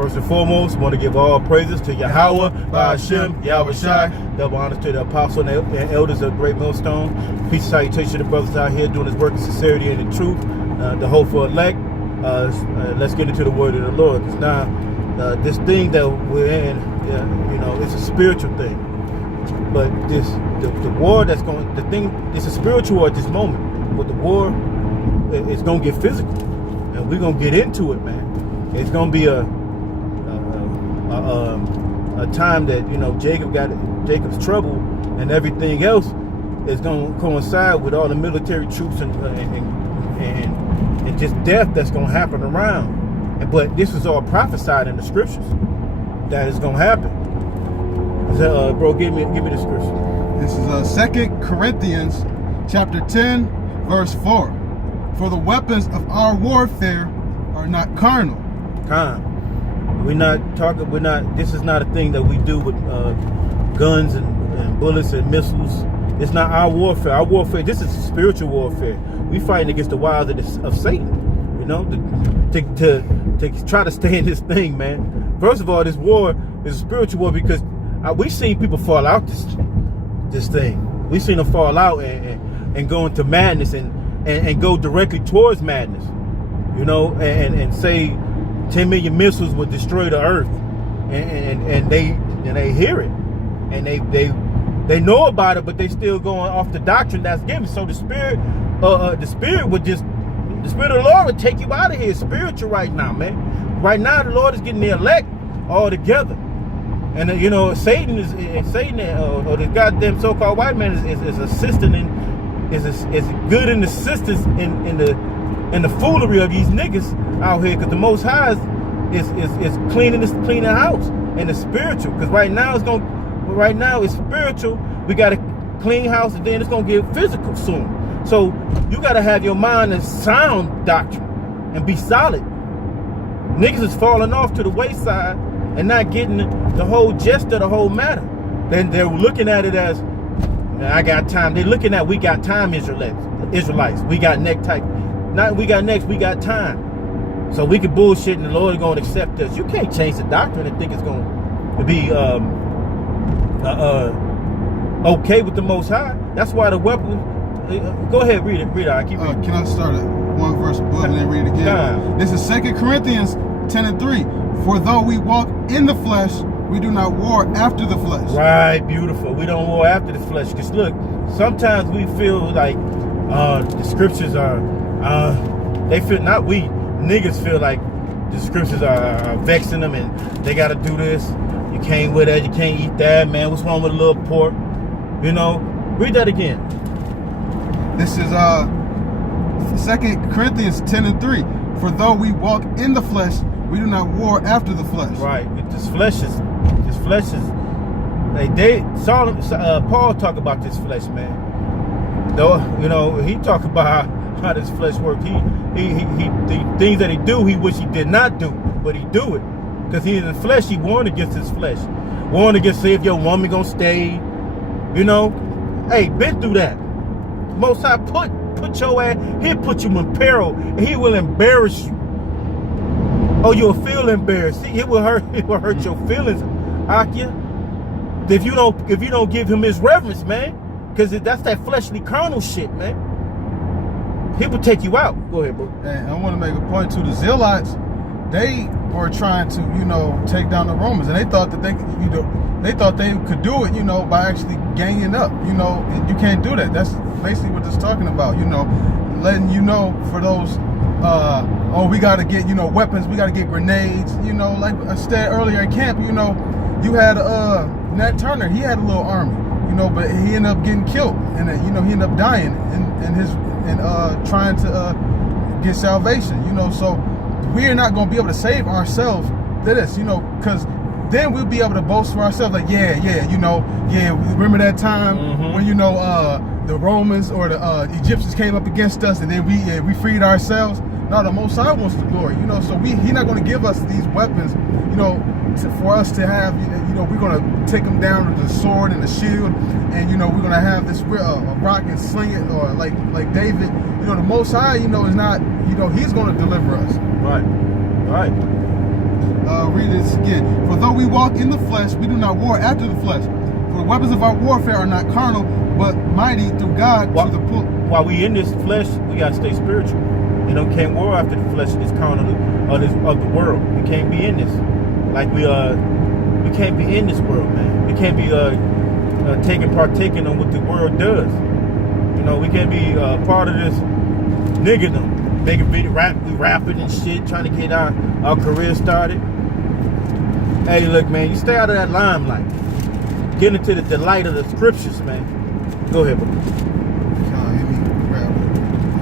First and foremost, want to give all praises to Yahweh, Ba'ashem, Yahweh Shai. Double honors to the apostle and elders of Great Millstone. Peace and salutation to the brothers out here doing this work in sincerity and in truth. The hopeful elect. Let's get into the word of the Lord. Now, this thing that we're in, it's a spiritual thing. But the war that's going, it's a spiritual war at this moment. But the war, it's going to get physical. And we're going to get into it, man. It's going to be a time that Jacob's trouble and everything else is going to coincide with all the military troops and just death that's going to happen around. But this is all prophesied in the scriptures that is going to happen. Bro, give me the scripture. This is 2 Corinthians chapter 10 verse 4. For the weapons of our warfare are not carnal. This is not a thing that we do with guns and bullets and missiles. It's not our warfare. Our warfare, this is spiritual warfare. We fighting against the wiles of Satan, to try to stay in this thing, man. First of all, this war is a spiritual war because we've seen people fall out this thing. We've seen them fall out and go into madness and go directly towards madness, and say 10 million missiles would destroy the earth, and they hear it, and they know about it, but they still going off the doctrine that's given. So the spirit of the Lord would take you out of here. It's spiritual right now, man. Right now, the Lord is getting the elect all together, and Satan or the goddamn so-called white man is assisting is good in assistance in the foolery of these niggas out here, because the Most High is cleaning the house, and it's spiritual. Because right now it's spiritual. We got a clean house, and then it's gonna get physical soon. So you gotta have your mind in sound doctrine and be solid. Niggas is falling off to the wayside and not getting the whole gist of the whole matter. Then they're looking at it as, I got time. They're looking at, we got time, Israelites. We got next type. Not we got next, we got time. So we can bullshit and the Lord is going to accept us. You can't change the doctrine and think it's going to be okay with the Most High. That's why the weapon. Go ahead, read it. I keep reading. Can I start at one verse above and then read it again? This is 2 Corinthians 10:3. For though we walk in the flesh, we do not war after the flesh. Right, beautiful. We don't war after the flesh. Because look, sometimes we feel like the scriptures are. Niggas feel like the scriptures are vexing them and they got to do this. You can't with that, you can't eat that, man. What's wrong with a little pork? Read that again. This is 2 Corinthians 10:3. For though we walk in the flesh, we do not war after the flesh. Right. This flesh is. Paul talk about this flesh, man. Though he talk about how this flesh works. He the things that he do, he wish he did not do, but he do it because he in the flesh. He warned against his flesh, warned against say if your woman gonna stay. Hey, been through that. Most High put your ass. He'll put you in peril, and he will embarrass you. Oh, you'll feel embarrassed. See, it will hurt your feelings, Akia. If you don't give him his reverence, man, because that's that fleshly carnal shit, man. He will take you out. Go ahead, bro. And I want to make a point to the Zealots. They were trying to, take down the Romans, and they thought that they could do it, by actually ganging up. You can't do that. That's basically what it's talking about. Letting for those. We got to get, weapons. We got to get grenades. Like I said earlier at camp, you had Nat Turner. He had a little army, but he ended up getting killed, and he ended up dying in trying to get salvation. So we're not going to be able to save ourselves to this, because then we'll be able to boast for ourselves, like, remember that time when the Romans or the Egyptians came up against us, and then we freed ourselves. No, the Most High wants the glory, so He's not going to give us these weapons, for us to have, we're going to take them down with the sword and the shield, and we're going to have this a rock and sling it, or like David. The Most High, is not, He's going to deliver us. Right. read this again. For though we walk in the flesh, we do not war after the flesh. For the weapons of our warfare are not carnal, but mighty through God to the pull. While we in this flesh, we gotta stay spiritual. You know, can't war after the flesh, this carnal of the world. We can't be in this. Like we can't be in this world, man. We can't be partaking on what the world does. You know, we can't be part of this niggerdom, making video we rapping and shit, trying to get our career started. Hey, look, man, you stay out of that limelight. Get into the delight of the scriptures, man. Go ahead, bro. Let me grab it.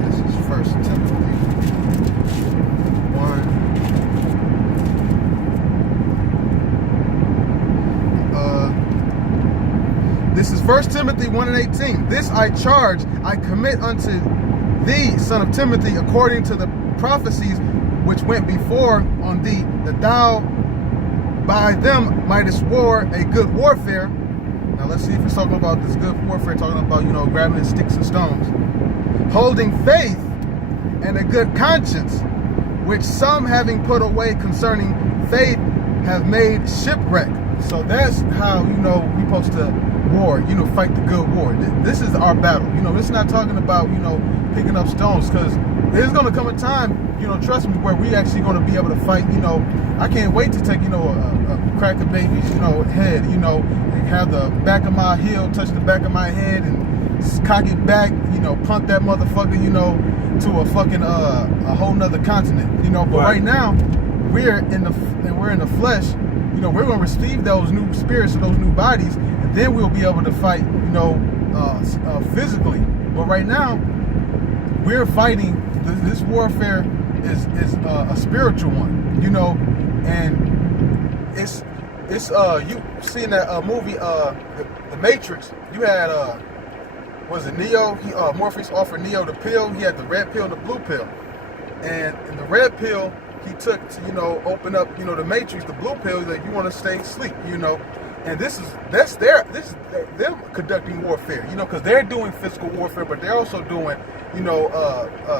This is 1 Timothy 1. This is 1 Timothy 1:18. This I charge, I commit unto thee, son of Timothy, according to the prophecies which went before on thee, that thou by them mightest war a good warfare. Now let's see if it's talking about this good warfare, talking about, you know, grabbing sticks and stones. Holding faith and a good conscience, which some having put away concerning faith have made shipwreck. So that's how, you know, we're supposed to war, you know, fight the good war. This is our battle. You know, it's not talking about, you know, picking up stones, because there's going to come a time, you know, trust me, where we actually going to be able to fight. You know, I can't wait to take, you know, a cracker baby's, you know, head, you know, and have the back of my heel touch the back of my head and cock it back, you know, punt that motherfucker, you know, to a fucking a whole nother continent, you know. But right now we're in the flesh. You know, we're going to receive those new spirits and those new bodies, and then we'll be able to fight, you know, physically. But right now, we're fighting. This warfare is a spiritual one, you know, and it's you seen that movie, the Matrix. You had was it Neo? Morpheus offered Neo the pill. He had the red pill and the blue pill, and in the red pill, he took to, you know, open up, you know, the Matrix. The blue pill, like, you want to stay asleep, you know. And this is them conducting warfare, you know, because they're doing physical warfare, but they're also doing, you know,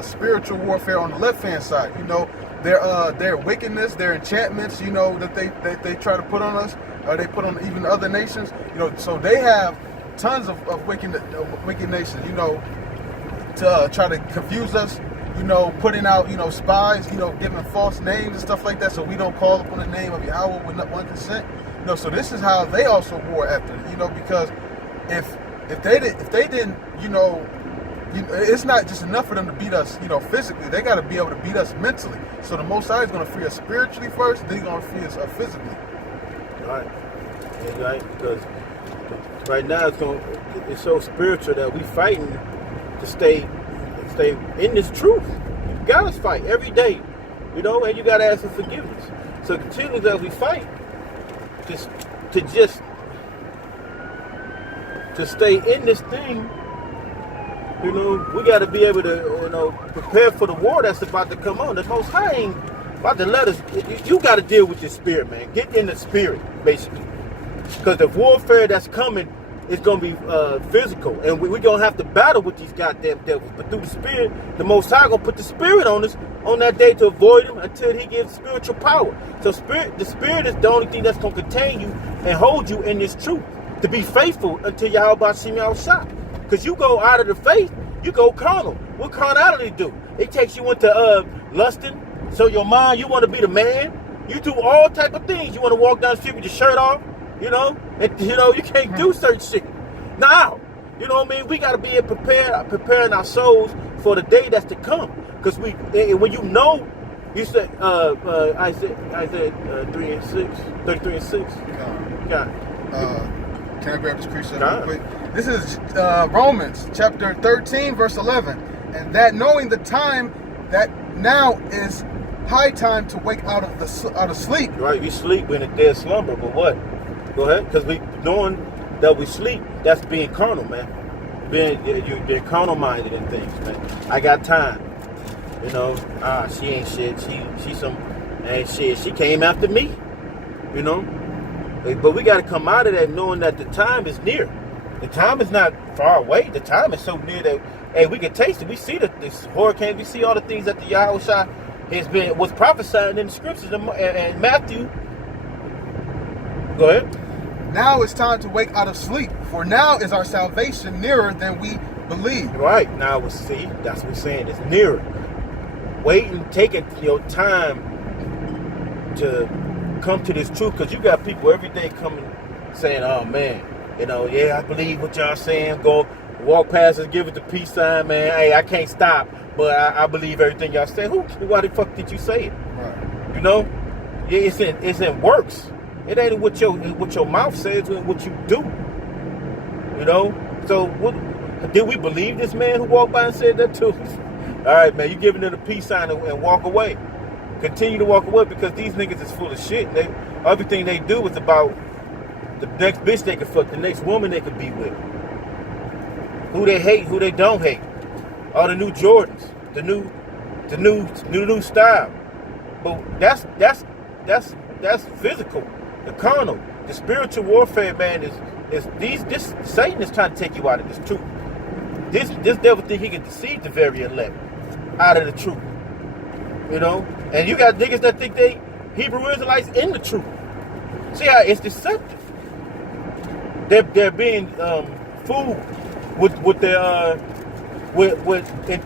spiritual warfare on the left hand side. You know, their wickedness, their enchantments, you know, that they try to put on us, or they put on even other nations, you know. So they have tons of wicked nations, you know, to try to confuse us. You know, putting out, you know, spies, you know, giving false names and stuff like that, so we don't call upon the name of Yahweh with not one consent. You know, so this is how they also war after it, you know, because if they didn't, you know, it's not just enough for them to beat us, you know, physically. They got to be able to beat us mentally. So the Most High is going to free us spiritually first, then He's going to free us physically. Right. Yeah, right. Because right now it's so spiritual that we fighting to stay in this truth. You gotta fight every day, you know, and you gotta ask for forgiveness. So continually as we fight, to stay in this thing, you know, we gotta be able to, you know, prepare for the war that's about to come on. The Most High ain't about to let us. You gotta deal with your spirit, man. Get in the spirit, basically, because the warfare that's coming, it's going to be physical, and we're going to have to battle with these goddamn devils. But through the Spirit, the Most High going to put the Spirit on us on that day to avoid them until He gives spiritual power. So the Spirit is the only thing that's going to contain you and hold you in this truth, to be faithful until Yahweh Shem Yahushua. Because you go out of the faith, you go carnal. What carnality do? It takes you into lusting. So your mind, you want to be the man. You do all type of things. You want to walk down the street with your shirt off. You know, and you know, you can't do certain shit. Now, you know what I mean? We got to be preparing our souls for the day that's to come. Because when you know, you said, Isaiah 33 and 6. Got it. Can I grab this precept real quick? This is Romans chapter 13, verse 11. And that knowing the time, that now is high time to wake out of sleep. Right, we sleep in a dead slumber, but what? Go ahead, because we knowing that we sleep, that's being carnal, man. You're being carnal minded in things, man. I got time, you know. She ain't shit. She some ain't shit. She came after me, you know. But we got to come out of that knowing that the time is near. The time is not far away. The time is so near that, hey, we can taste it. We see this hurricane. We see all the things that the Yahushua was prophesied in the scriptures and Matthew. Go ahead. Now it's time to wake out of sleep, for now is our salvation nearer than we believe. Right. Now see, that's what we're saying. It's nearer. Waiting, taking your time to come to this truth, because you got people every day coming saying, "Oh man, yeah, I believe what y'all saying. Go walk past us, give it the peace sign, man. Hey, I can't stop, but I believe everything y'all say." Why the fuck did you say it? Right. It's in works. It ain't what your mouth says, it's what you do. So did we believe this man who walked by and said that to us? All right, man, you giving it a peace sign and walk away. Continue to walk away, because these niggas is full of shit. Everything they do is about the next bitch they can fuck, the next woman they can be with, who they hate, who they don't hate, all the new Jordans, the new style. But that's physical. The carnal, the spiritual warfare, man, is this Satan is trying to take you out of this truth. This devil think he can deceive the very elect out of the truth. And you got niggas that think they Hebrew Israelites in the truth. See how it's deceptive. They're being fooled with their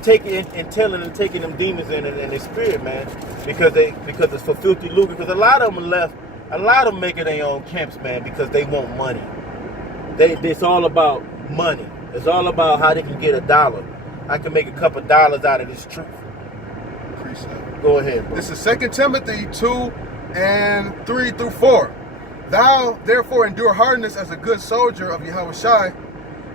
taking them demons in their spirit, man, because it's for filthy lucre. Because a lot of them left. A lot of them making their own camps, man, because they want money. It's all about money. It's all about how they can get $1. I can make a couple dollars out of this truth. Appreciate. Go ahead, bro. This is 2 Timothy 2:3-4. Thou therefore endure hardness as a good soldier of Yahushua.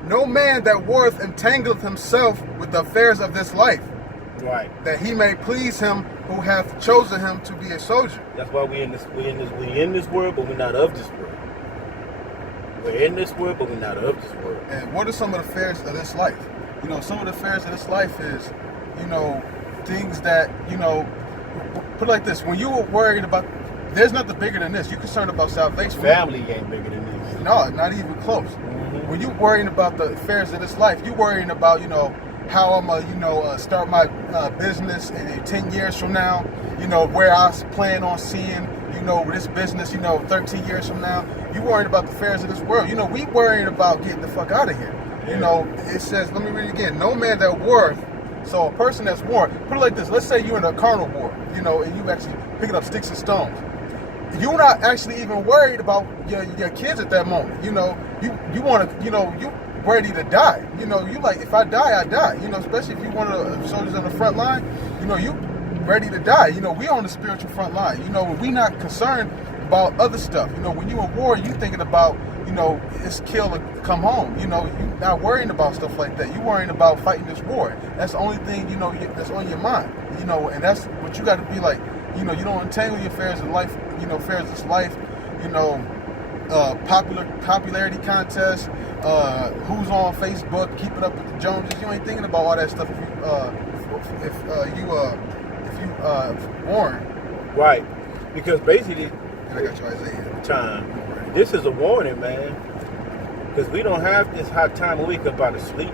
No man that warreth entangleth himself with the affairs of this life, right, that he may please him who hath chosen him to be a soldier. That's why we in this world, but we're not of this world. We're in this world, but we're not of this world. And what are some of the affairs of this life? Some of the affairs of this life is, things that, put it like this: when you were worried about, there's nothing bigger than this. You're concerned about salvation. Family ain't bigger than this. No, not even close. Mm-hmm. When you're worrying about the affairs of this life, you're worrying about, how I'm gonna, start my business in 10 years from now, where I plan on seeing, this business, 13 years from now. You worrying about the affairs of this world. We worrying about getting the fuck out of here. It says, let me read it again. No man that warreth. So a person that's warring, put it like this. Let's say you're in a carnal war, and you actually picking up sticks and stones. You're not actually even worried about your kids at that moment. You want to, you ready to die. You like, if I die, I die. Especially if you one of the soldiers on the front line, you ready to die. We on the spiritual front line. We not concerned about other stuff. When you in war, you thinking about, it's kill or come home. You're not worrying about stuff like that. You're worrying about fighting this war. That's the only thing, that's on your mind. And that's what you got to be like. You don't entangle your affairs of life, affairs of this life, popularity contests, who's on Facebook, keeping up with the Joneses. You ain't thinking about all that stuff if you warn. Right. Because basically, I got you, Isaiah. Time. This is a warning, man. Because we don't have this hot time when we come out of sleep.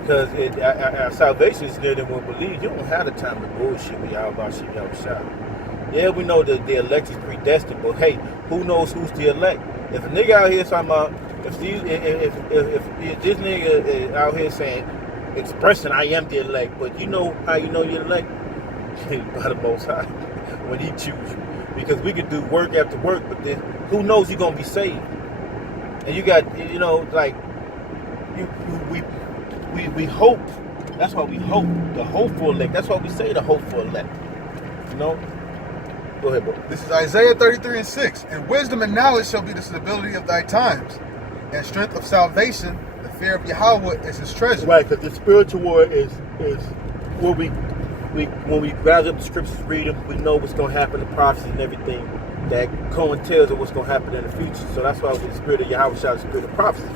Because our salvation is good and we believe. You don't have the time to bullshit with y'all about shit y'all shot. Yeah, we know that the elect is predestined, but hey, who knows who's the elect? If a nigga out here talking about, if this nigga is out here saying, expressing I am the elect, but you know how you know you're elect? By the Most High, when He chooses you. Because we can do work after work, but then who knows you're gonna be saved? And you got, we hope. That's why we hope. The hopeful elect. That's why we say the hopeful elect. Go ahead, bro. This is Isaiah 33:6. And wisdom and knowledge shall be the stability of thy times, and strength of salvation. The fear of Yahweh is his treasure. Right, because the spiritual war is when we gather up the scriptures, read them, we know what's going to happen, the prophecy and everything that Cohen tells us what's going to happen in the future. So that's why the spirit of Yahweh shall the spirit of prophecy.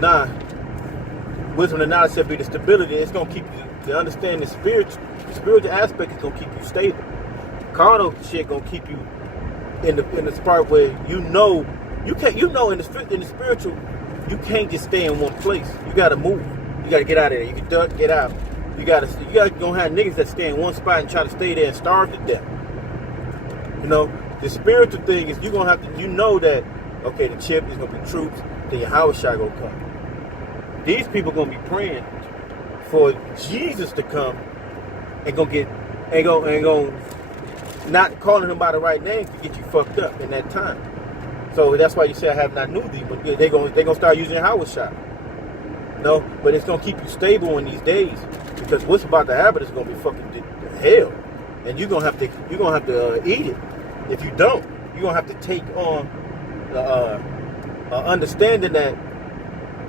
Now, wisdom and knowledge shall be the stability. It's going to keep you to understand the spiritual aspect is going to keep you stable. Carnal shit going to keep you in the part where in the spiritual, you can't just stay in one place. You got to move. You got to get out of there. You can duck, get out. You gotta gonna have niggas that stay in one spot and try to stay there and starve to death. You know, the spiritual thing is you're gonna have to, you know that, okay, the chip is gonna be troops, then your house shot gonna come. These people gonna be praying for Jesus to come and gonna not calling him by the right name to get you fucked up in that time. So that's why you say I have not knew thee, but they gonna start using Howard shot. No, but it's gonna keep you stable in these days, because what's about to happen is gonna be fucking hell, and you're gonna have to eat it. If you don't, you're gonna have to take on the understanding that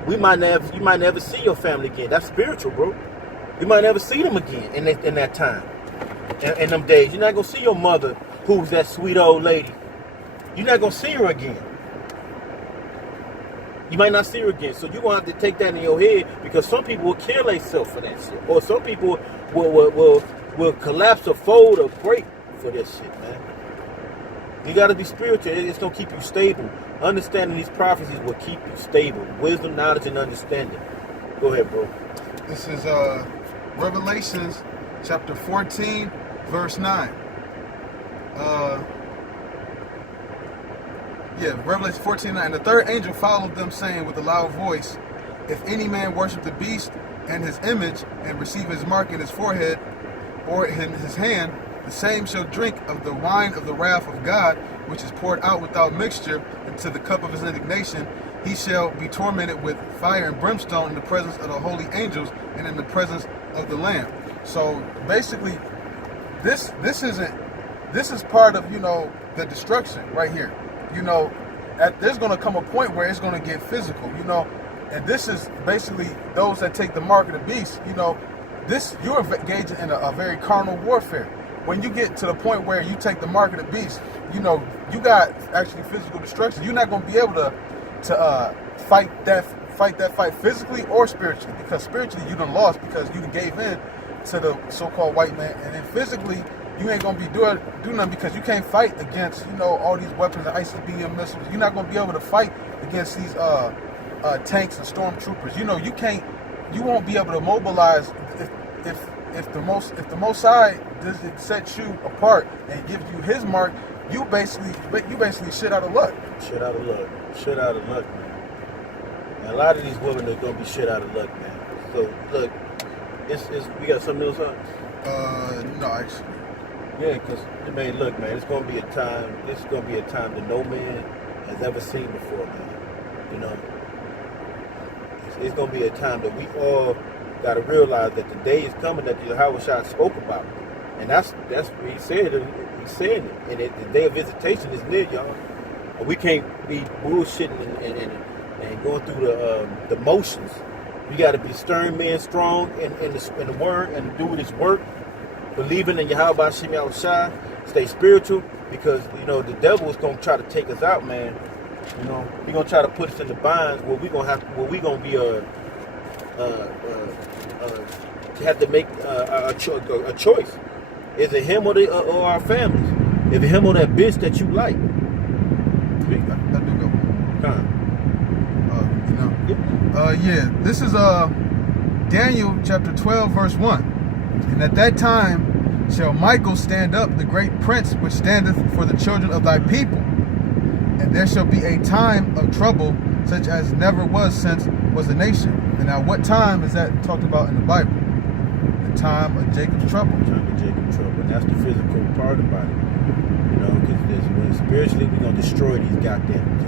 you might never see your family again. That's spiritual, bro. You might never see them again in that time, in them days. You're not gonna see your mother, who's that sweet old lady. You're not gonna see her again. You might not see her again. So you're gonna have to take that in your head, because some people will kill themselves for that shit, or some people will collapse or fold or break for this shit, man. You gotta be spiritual. It's gonna keep you stable. Understanding these prophecies will keep you stable. Wisdom, knowledge, and understanding. Go ahead, bro. This is Revelations chapter 14, verse 9. Revelation 14:9. And the third angel followed them, saying with a loud voice, if any man worship the beast and his image, and receive his mark in his forehead or in his hand, the same shall drink of the wine of the wrath of God, which is poured out without mixture into the cup of his indignation. He shall be tormented with fire and brimstone in the presence of the holy angels and in the presence of the Lamb. So basically, this is part of, the destruction right here. There's going to come a point where it's going to get physical, and this is basically those that take the mark of the beast. You're engaging in a very carnal warfare. When you get to the point where you take the mark of the beast, you got actually physical destruction. You're not going to be able to fight that fight physically or spiritually, because spiritually you done lost, because you gave in to the so-called white man, and then physically you ain't gonna be doing nothing, because you can't fight against all these weapons and ICBM missiles. You're not gonna be able to fight against these tanks and stormtroopers. You won't be able to mobilize if the Most High doesn't set you apart and gives you His mark. You basically shit out of luck. Shit out of luck, man. And a lot of these women are gonna be shit out of luck, man. So look, we got something else on? No, actually. Yeah, because, look, man, it's going to be a time, this is going to be a time that no man has ever seen before, man. It's going to be a time that we all got to realize that the day is coming that the Howard Shah spoke about. And that's what he said. He's saying it. And the day of visitation is near, y'all. And we can't be bullshitting and going through the motions. We got to be stern men, strong in the word, and do this work. Believing in Yahweh Hashem Yahushua, stay spiritual, because the devil is gonna try to take us out, man. He's gonna try to put us in the binds where we gonna be have to make a choice. Is it him or our families? Is it him or that bitch that you like? That do go. This is Daniel chapter 12, verse 1. And at that time shall Michael stand up, the great prince, which standeth for the children of thy people. And there shall be a time of trouble, such as never was since was a nation. And now what time is that talked about in the Bible? The time of Jacob's trouble. And that's the physical part about it. Because spiritually we're going to destroy these goddamn,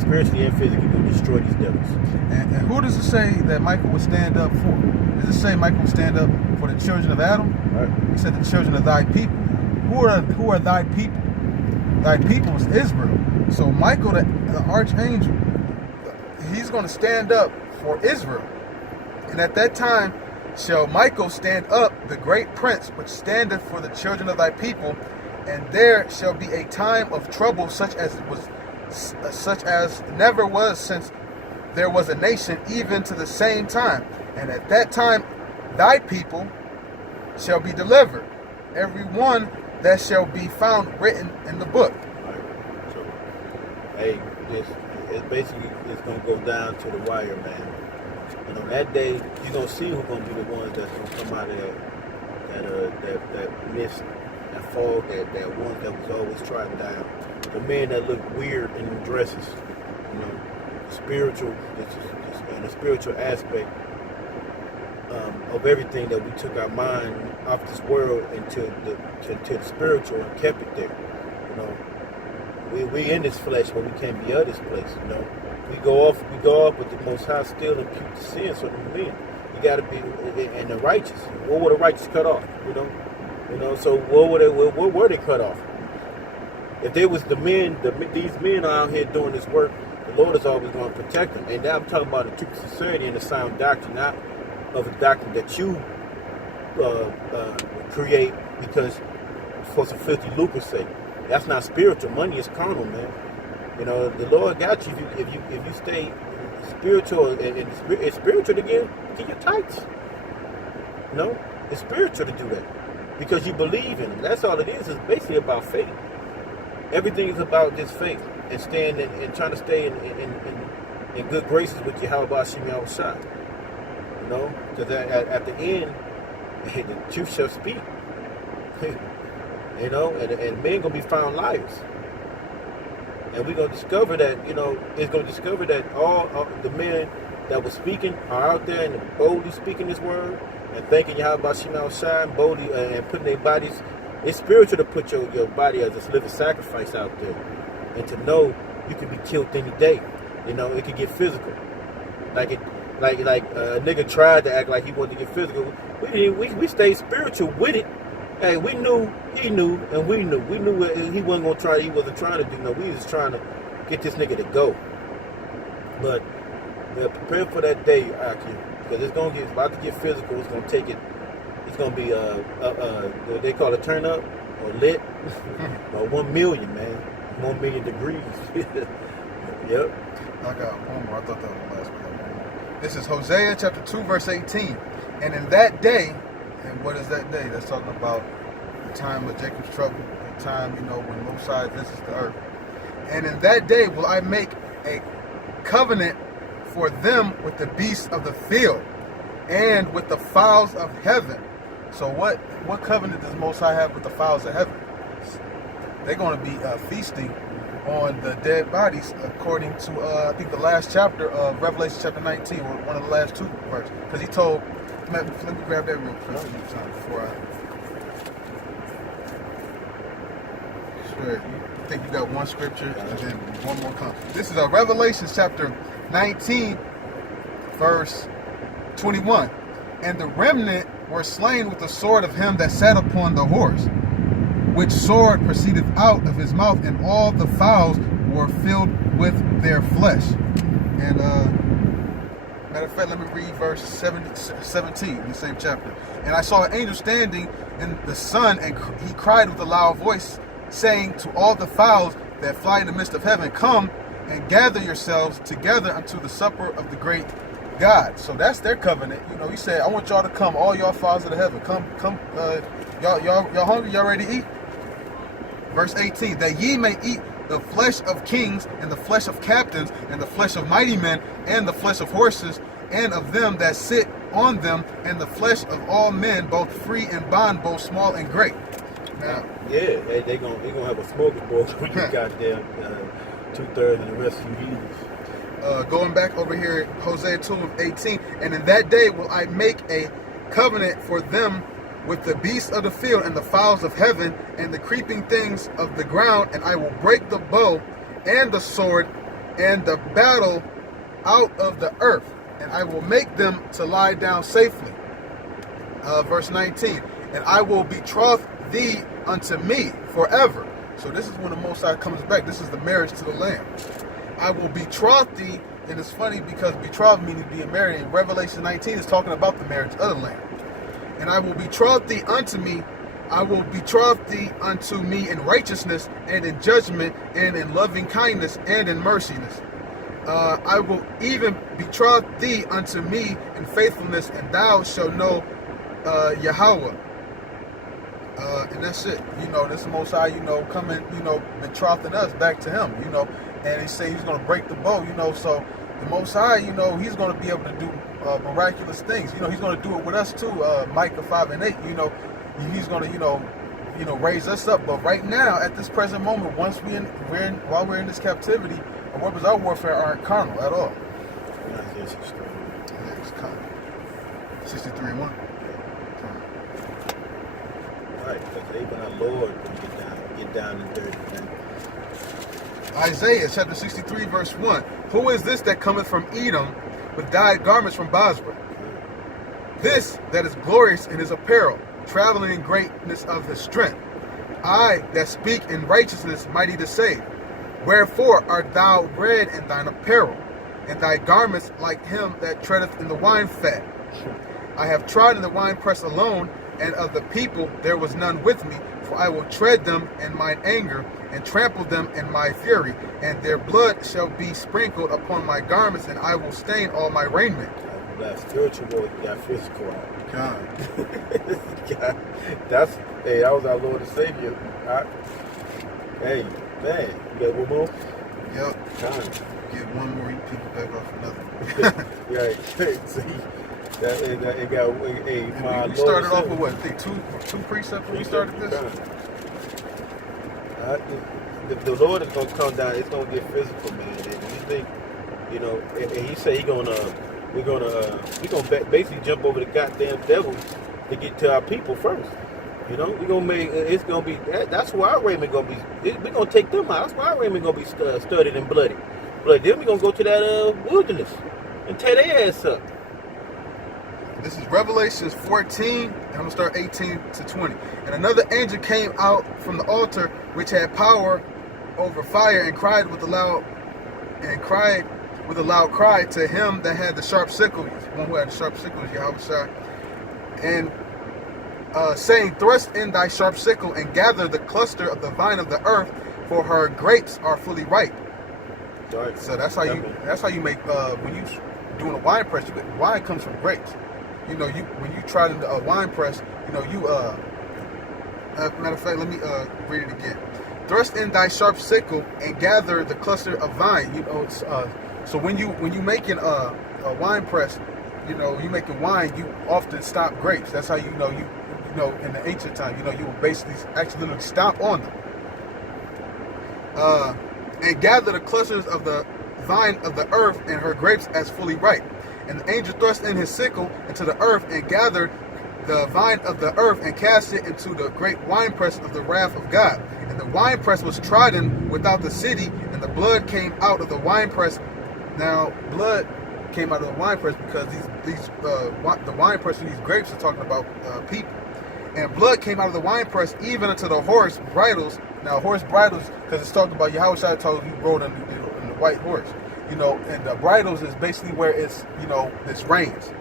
spiritually and physically we're going to destroy these devils. And who does it say that Michael would stand up for? Does it say Michael would stand up for the children of Adam? Right. He said the children of thy people. Who are thy people? Thy people is Israel. So Michael, the archangel, he's going to stand up for Israel. And at that time shall Michael stand up, the great prince, which standeth for the children of thy people. And there shall be a time of trouble, such as never was since there was a nation, even to the same time. And at that time thy people shall be delivered, every one that shall be found written in the book. Right. So, it's basically, it's gonna go down to the wire, man. And on that day, you're gonna see who's gonna be the ones that's gonna come out of that mist, that fog, that one that was always trodden down. The men that look weird in their dresses, you know, spiritual, and the spiritual aspect of everything that we took our mind off this world into the spiritual and kept it there. You know, we in this flesh, but we can't be of this place. You know, we go off with the Most High still impute the sins for the men. You got to be and the righteous. What were the righteous cut off? You know. So what were they cut off? If they was the men, these men are out here doing this work, the Lord is always going to protect them. And now I'm talking about the true sincerity and the sound doctrine, not of a doctrine that you create because for some filthy lucre's sake. That's not spiritual. Money is carnal, man. You know, the Lord got you if you stay spiritual and it's spiritual to get your tithes. No, it's spiritual to do that because you believe in Him. That's all it is. It's basically about faith. Everything is about this faith and staying and trying to stay in good graces with Yahweh Shemi Yahushua. You know, because at the end, the truth shall speak. You know, and men gonna be found liars. And we're gonna discover that, you know, it's gonna discover that all the men that were speaking are out there and boldly speaking this word and thanking Yahweh Shemi Yahushua boldly and putting their bodies. It's spiritual to put your body as a living sacrifice out there, and to know you can be killed any day. You know, it could get physical. Like a nigga tried to act like he wanted to get physical. We stayed spiritual with it. Hey, we knew, he knew, and we knew. We knew he wasn't gonna try. He wasn't trying to do no. We was trying to get this nigga to go. But we're prepared for that day, Aki, because it's about to get physical. It's gonna take it. It's gonna be they call it turn up or lit or 1 million, man. 1 million degrees. Yep. I got one more. I thought that was the last one. This is Hosea chapter 2, verse 18. And in that day, and what is that day? That's talking about the time of Jacob's trouble, the time, you know, when Mosiah visits the earth. And in that day will I make a covenant for them with the beasts of the field and with the fowls of heaven. So what covenant does Most High have with the fowls of heaven? They're going to be feasting on the dead bodies, according to I think the last chapter of Revelation chapter 19, or one of the last two verses. Because he told, let me grab that real quick before I swear. I think you got one scripture and then one more comment. This is Revelation chapter 19, verse 21. And the remnant were slain with the sword of him that sat upon the horse, which sword proceeded out of his mouth, and all the fowls were filled with their flesh. And matter of fact, let me read verse 17 in the same chapter. And I saw an angel standing in the sun, and he cried with a loud voice, saying to all the fowls that fly in the midst of heaven, come and gather yourselves together unto the supper of the great God. So that's their covenant. You know, he said, I want y'all to come, all y'all fowls of the heaven. Come, y'all hungry? Y'all ready to eat? Verse 18, that ye may eat the flesh of kings, and the flesh of captains, and the flesh of mighty men, and the flesh of horses, and of them that sit on them, and the flesh of all men, both free and bond, both small and great. Now, yeah, they gonna have a smorgasbord when you goddamn 2/3 and the rest of you heathens. Going back over here, Hosea 2:18, and in that day will I make a covenant for them with the beasts of the field and the fowls of heaven and the creeping things of the ground, and I will break the bow and the sword and the battle out of the earth, and I will make them to lie down safely. Verse 19, and I will betroth thee unto me forever. So this is when the Most High comes back. This is the marriage to the Lamb. I will betroth thee, and it's funny because betroth meaning being married. In Revelation 19 is talking about the marriage of the Lamb. And I will betroth thee unto me. I will betroth thee unto me in righteousness and in judgment and in loving kindness and in merciness. I will even betroth thee unto me in faithfulness, and thou shalt know Yahweh. And that's it. You know, this Most High, you know, coming, you know, betrothing us back to him, you know. And he say he's going to break the bow, you know. So the Most High, you know, he's going to be able to do miraculous things. You know, he's going to do it with us too. Micah 5:8. You know, he's going to, raise us up. But right now, at this present moment, while we're in this captivity, the weapons of our warfare aren't carnal at all. Yes, 63:1. Right, because even our Lord will get down and dirty. Isaiah chapter 63 verse 1. Who is this that cometh from Edom with dyed garments from Basra? This that is glorious in his apparel, traveling in greatness of his strength. I that speak in righteousness, mighty to save. Wherefore art thou red in thine apparel, and thy garments like him that treadeth in the wine fat? I have trodden the winepress alone, and of the people there was none with me, for I will tread them in mine anger, and trample them in my fury, and their blood shall be sprinkled upon my garments, and I will stain all my raiment. That spiritual war, that physical out. God. God, that was our Lord and Savior. Hey, man, you got one more? Yep. Time. Get one more, you pick it back off another. Right. See, it got my we started off with what? I think two precepts when we started this. The Lord is gonna come down. It's gonna get physical, man. And you think, and He said we're gonna basically jump over the goddamn devil to get to our people first. We're gonna make it's gonna be that's why our raiment gonna be. We're gonna take them out. That's why our raiment gonna be studded and bloody. But then we're gonna go to that wilderness and tear their ass up. This is Revelations 14, and I'm going to start 18 to 20. And another angel came out from the altar, which had power over fire, and cried with a loud cry to him that had the sharp sickle. One who had the sharp sickle is Yahushua. And saying, thrust in thy sharp sickle, and gather the cluster of the vine of the earth, for her grapes are fully ripe. Right. So that's how you make when you doing a wine press. Wine comes from grapes. When you try to a wine press, matter of fact, let me read it again. Thrust in thy sharp sickle and gather the cluster of vine. So when you making a wine press, you making wine, you often stop grapes. That's how in the ancient time, you would basically actually literally stomp on them. And gather the clusters of the vine of the earth and her grapes as fully ripe. And the angel thrust in his sickle into the earth and gathered the vine of the earth and cast it into the great winepress of the wrath of God. And the winepress was trodden without the city, and the blood came out of the winepress. Now, blood came out of the winepress because the winepress of these grapes are talking about people. And blood came out of the winepress even unto the horse bridles. Now, horse bridles, because it's talking about Yahushua told you rode on the white horse. And the bridles is basically where it's reins.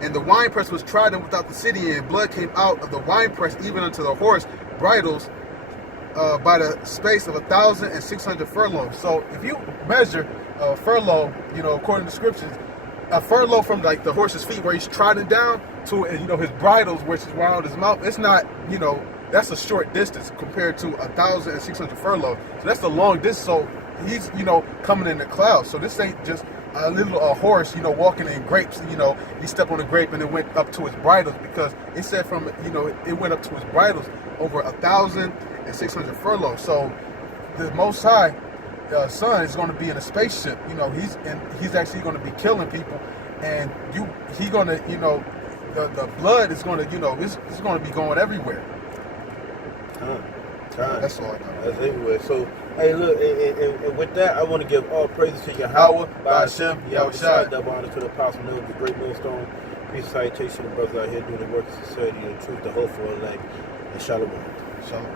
And the winepress was trodden without the city, and blood came out of the winepress even unto the horse bridles by the space of 1,600 furlongs. So if you measure a furlong, according to scriptures, a furlong from like the horse's feet where he's trodden down to, his bridles, which is around his mouth, it's not, that's a short distance compared to 1,600 furlongs. So that's the long distance. So he's, coming in the clouds. So this ain't just a little horse, walking in grapes. He stepped on a grape and it went up to his bridles, because it said from, it went up to his bridles over 1,600 furlongs. So the Most High Son is going to be in a spaceship. He's actually going to be killing people, and he's going to, the blood is going to, it's going to be going everywhere. That's all I got. That's everywhere. So, hey, look, and with that, I want to give all praises to Yahweh, by Hashem, Yahushua, double honor to the Apostle Noah, the great millstone. Peace and salutation to the brothers out here doing the work of sincerity and truth, the hope for elect, and shalom. Shalom.